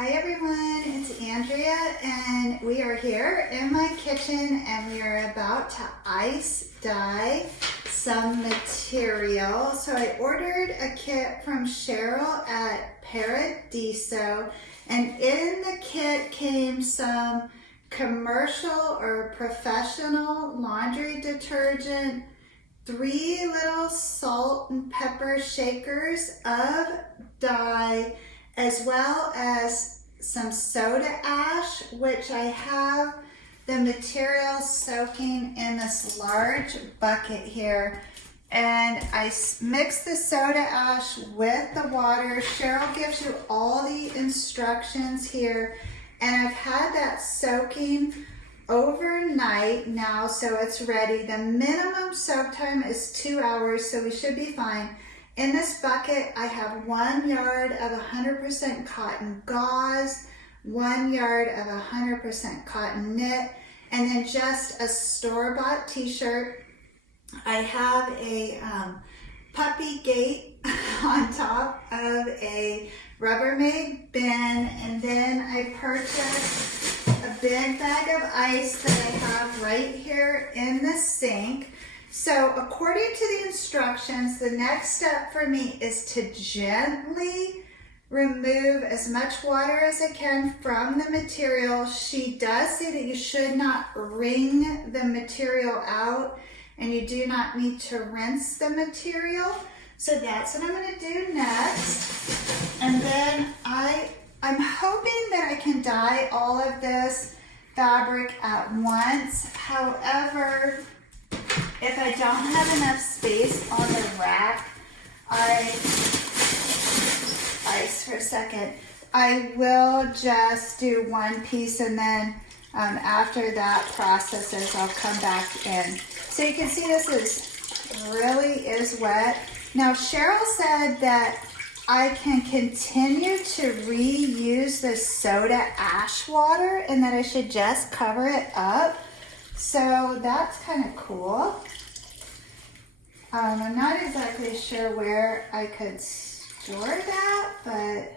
Hi everyone, it's Andrea and we are here in my kitchen and we are about to ice dye some material. So I ordered a kit from Cheryl at Paradiso, and in the kit came some commercial or professional laundry detergent, 3 little salt and pepper shakers of dye, as well as some soda ash, which I have the material soaking in this large bucket here. And I mix the soda ash with the water. Cheryl gives you all the instructions here. And I've had that soaking overnight now, so it's ready. The minimum soak time is 2 hours, so we should be fine. In this bucket, I have 1 yard of 100% cotton gauze, 1 yard of 100% cotton knit, and then just a store-bought t-shirt. I have a puppy gate on top of a Rubbermaid bin, and then I purchased a big bag of ice that I have right here in the sink. So according to the instructions, the next step for me is to gently remove as much water as I can from the material. She does say that you should not wring the material out and you do not need to rinse the material. So that's what I'm going to do next. And then I'm hoping that I can dye all of this fabric at once. However, if I don't have enough space on the rack, ice for a second, I will just do one piece, and then after that processes, I'll come back in. So you can see this really is wet. Now Cheryl said that I can continue to reuse the soda ash water and that I should just cover it up. So that's kind of cool. I'm not exactly sure where I could store that, but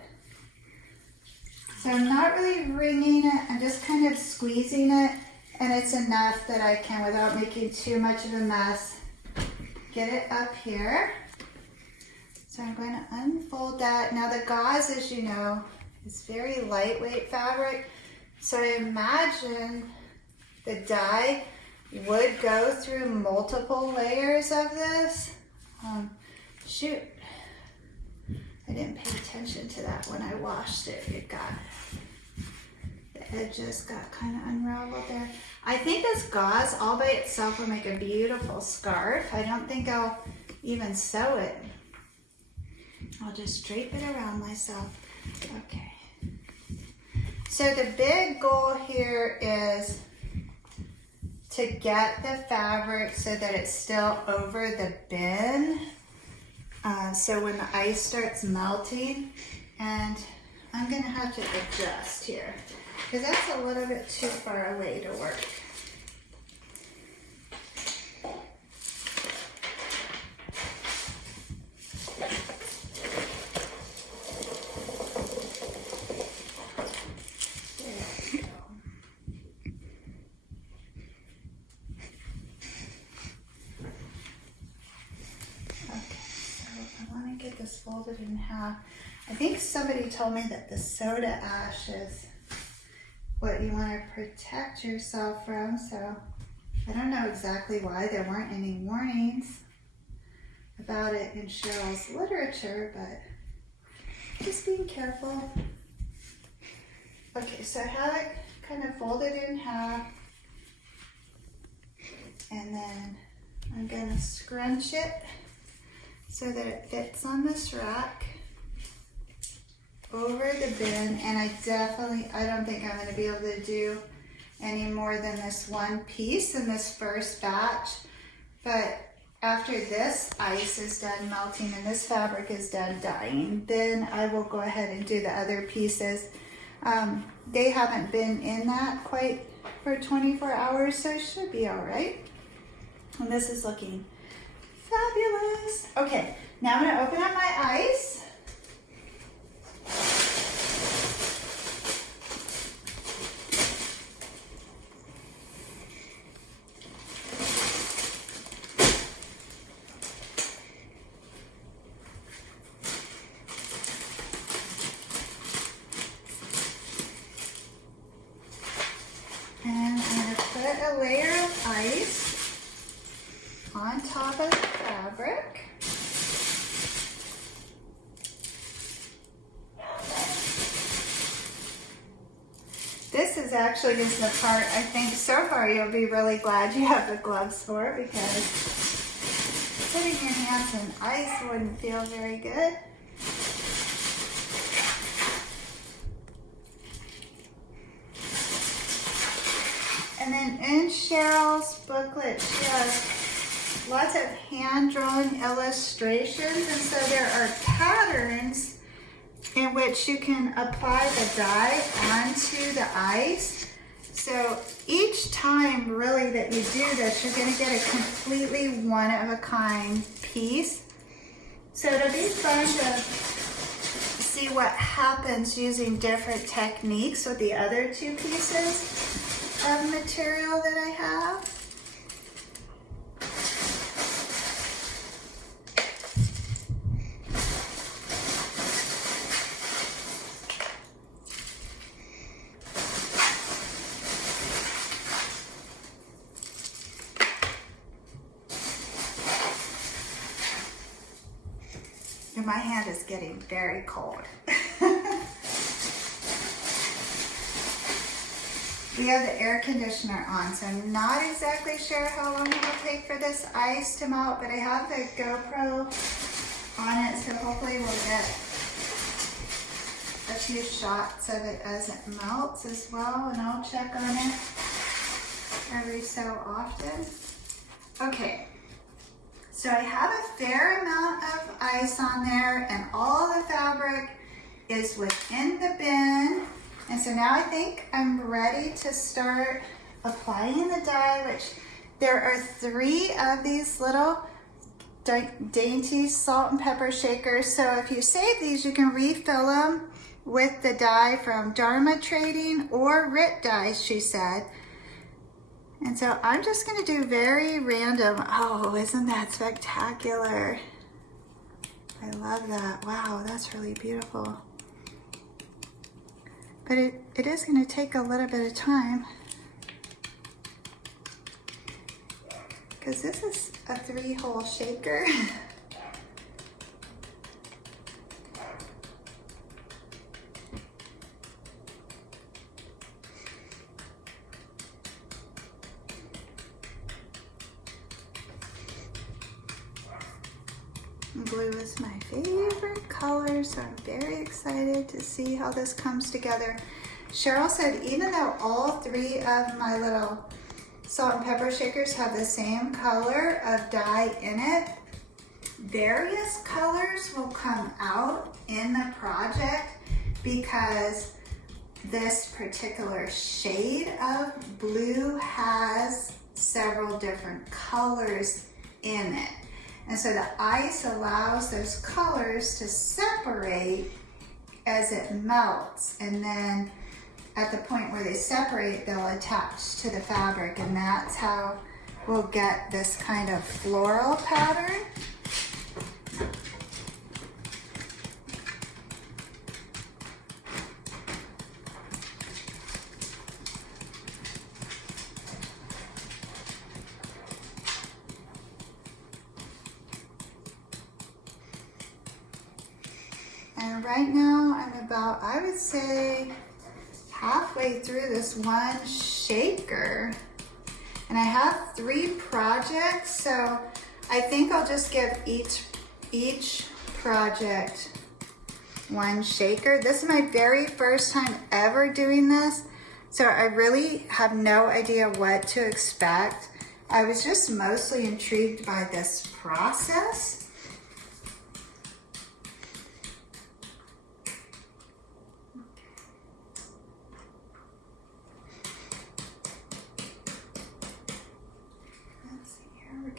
so I'm not really wringing it. I'm just kind of squeezing it, and it's enough that I can, without making too much of a mess, get it up here. So I'm going to unfold that. Now the gauze, as you know, is very lightweight fabric, so I imagine the dye would go through multiple layers of this. Shoot, I didn't pay attention to that when I washed it. The edges got kind of unraveled there. I think this gauze all by itself will make a beautiful scarf. I don't think I'll even sew it. I'll just drape it around myself. Okay. So the big goal here is to get the fabric so that it's still over the bin. So when the ice starts melting, and I'm gonna have to adjust here because that's a little bit too far away to work. Folded in half. I think somebody told me that the soda ash is what you want to protect yourself from, so I don't know exactly why. There weren't any warnings about it in Cheryl's literature, but just being careful. Okay, so I have it kind of folded in half, and then I'm going to scrunch it so that it fits on this rack over the bin. And I don't think I'm going to be able to do any more than this one piece in this first batch. But after this ice is done melting and this fabric is done dyeing, then I will go ahead and do the other pieces. They haven't been in that quite for 24 hours, so it should be all right. And this is looking fabulous. Okay, now I'm going to open up my ice. on top of the fabric. This is actually just the part I think so far you'll be really glad you have the gloves for, because putting your hands in ice wouldn't feel very good. And then in Cheryl's booklet, she has lots of hand-drawn illustrations, and so there are patterns in which you can apply the dye onto the ice. So each time really that you do this, you're going to get a completely one-of-a-kind piece. So it'll be fun to see what happens using different techniques with the other two pieces of material that I have. And my hand is getting very cold. We have the air conditioner on, so I'm not exactly sure how long it'll take for this ice to melt, but I have the GoPro on it, so hopefully we'll get a few shots of it as it melts as well, and I'll check on it every so often. Okay, so I have a fair amount of ice on there, and all the fabric is within the bin. And so now I think I'm ready to start applying the dye, which there are 3 of these little dainty salt and pepper shakers. So if you save these, you can refill them with the dye from Dharma Trading or RIT Dyes, she said. And so I'm just gonna do very random. Oh, isn't that spectacular? I love that. Wow, that's really beautiful. But it is going to take a little bit of time, because this is a 3-hole shaker. Blue is my favorite color, so I'm very excited to see how this comes together. Cheryl said even though all 3 of my little salt and pepper shakers have the same color of dye in it, various colors will come out in the project because this particular shade of blue has several different colors in it. And so the ice allows those colors to separate as it melts. And then at the point where they separate, they'll attach to the fabric. And that's how we'll get this kind of floral pattern. And right now I'm about, I would say, halfway through this one shaker. And I have 3 projects, so I think I'll just give each project 1 shaker. This is my very first time ever doing this, so I really have no idea what to expect. I was just mostly intrigued by this process.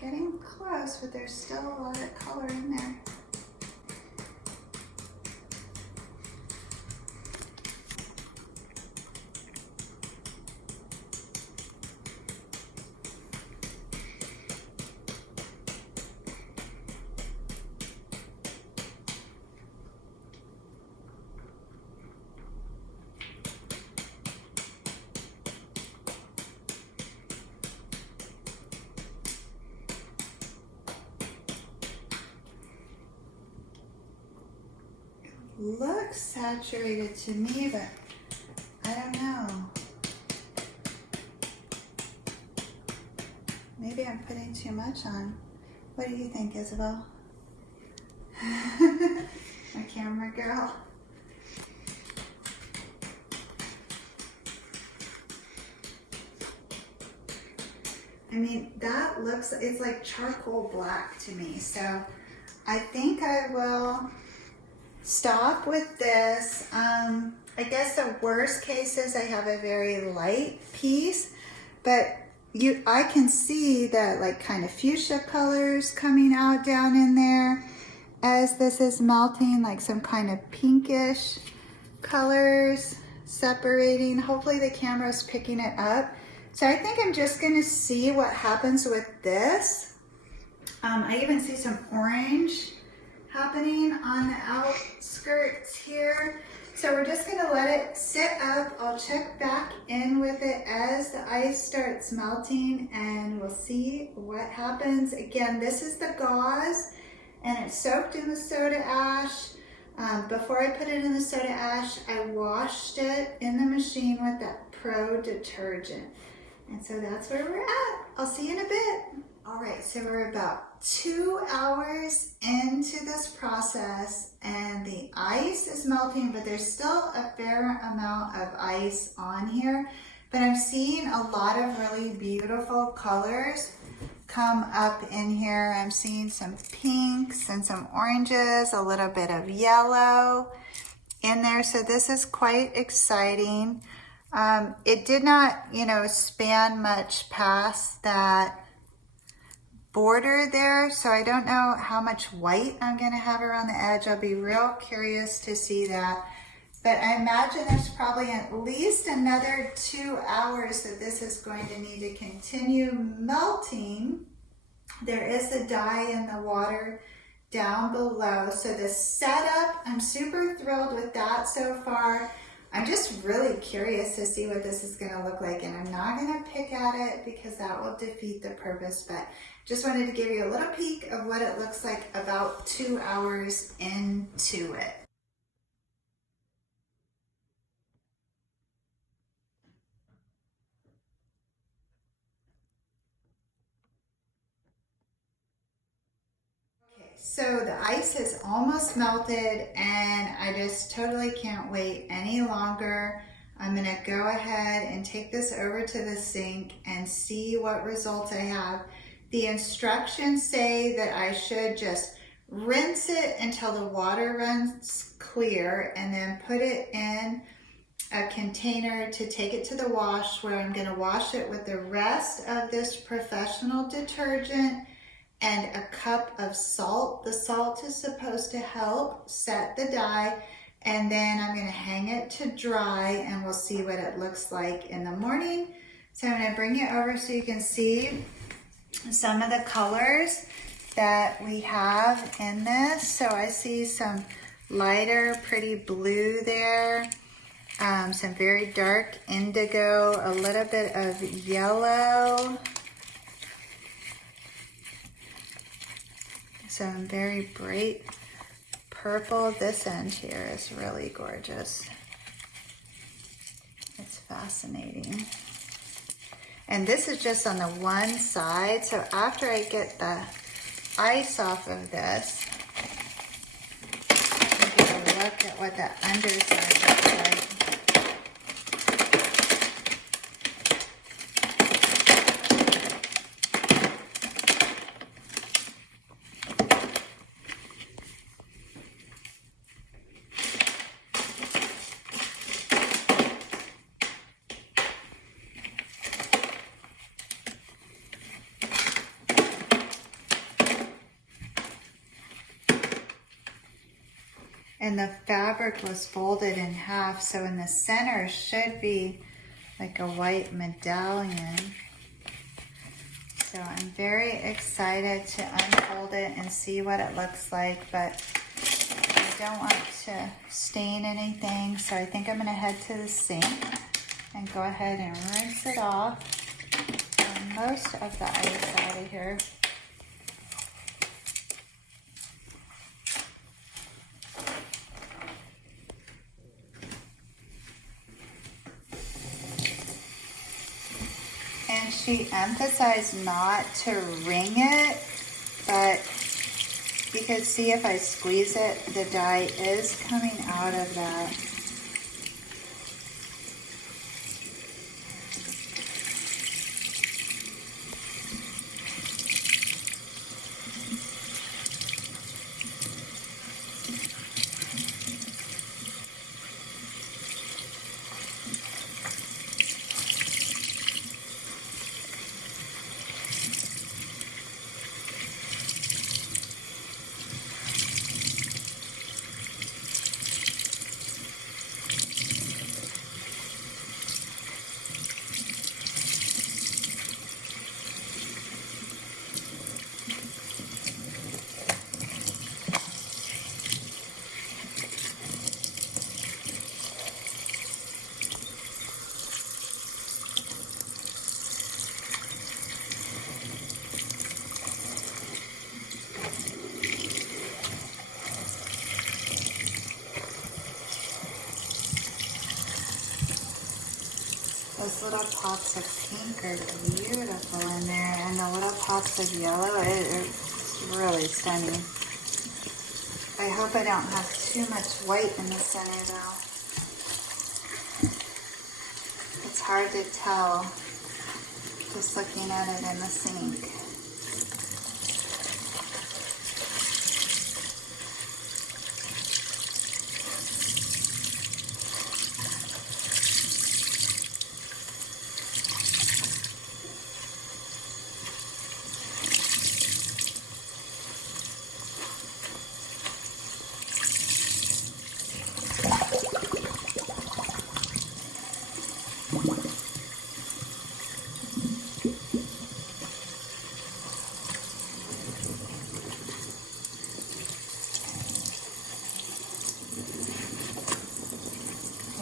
Getting close, but there's still a lot of color in there. looks saturated to me, but I don't know. Maybe I'm putting too much on. What do you think, Isabel? My camera girl. I mean, that looks, it's like charcoal black to me. So I think I will stop with this. I guess the worst case is I have a very light piece, but I can see that like kind of fuchsia colors coming out down in there as this is melting, like some kind of pinkish colors separating. Hopefully the camera is picking it up. So I think I'm just gonna see what happens with this. I even see some orange happening on the outskirts here. So we're just gonna let it sit up. I'll check back in with it as the ice starts melting and we'll see what happens. Again, this is the gauze and it's soaked in the soda ash. Before I put it in the soda ash, I washed it in the machine with that Pro detergent. And so that's where we're at. I'll see you in a bit. All right, so we're about 2 hours into this process and the ice is melting, but there's still a fair amount of ice on here. But I'm seeing a lot of really beautiful colors come up in here. I'm seeing some pinks and some oranges, a little bit of yellow in there. So this is quite exciting. It did not, span much past that border there, so I don't know how much white I'm gonna have around the edge. I'll be real curious to see that. But I imagine there's probably at least another 2 hours that this is going to need to continue melting. There is a dye in the water down below. So the setup, I'm super thrilled with that so far. I'm just really curious to see what this is gonna look like, and I'm not gonna pick at it because that will defeat the purpose, but just wanted to give you a little peek of what it looks like about 2 hours into it. So the ice is almost melted and I just totally can't wait any longer. I'm gonna go ahead and take this over to the sink and see what results I have. The instructions say that I should just rinse it until the water runs clear and then put it in a container to take it to the wash, where I'm gonna wash it with the rest of this professional detergent and a cup of salt. The salt is supposed to help set the dye, and then I'm gonna hang it to dry and we'll see what it looks like in the morning. So I'm gonna bring it over so you can see some of the colors that we have in this. So I see some lighter, pretty blue there, some very dark indigo, a little bit of yellow, some very bright purple. This end here is really gorgeous. It's fascinating. And this is just on the one side. So after I get the ice off of this, I'll get a look at what the underside looks like. And the fabric was folded in half, so in the center should be like a white medallion. So I'm very excited to unfold it and see what it looks like, but I don't want to stain anything, so I think I'm gonna head to the sink and go ahead and rinse it off. And most of the ice out of here. she emphasized not to wring it, but you can see if I squeeze it, the dye is coming out of that. Those little pops of pink are beautiful in there, and the little pops of yellow, it's really stunning. I hope I don't have too much white in the center though. It's hard to tell just looking at it in the sink.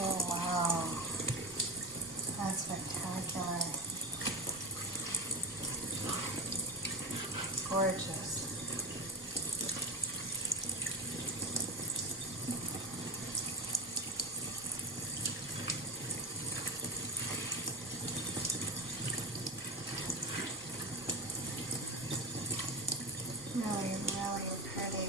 Oh wow, that's spectacular. Gorgeous. Really, really pretty.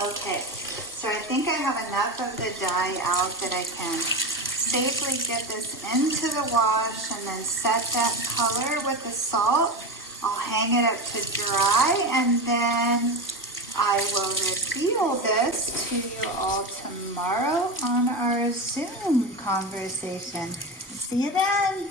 Okay, so I think I have enough of the dye out that I can safely get this into the wash and then set that color with the salt. I'll hang it up to dry, and then I will reveal this to you all tomorrow on our Zoom conversation. See you then.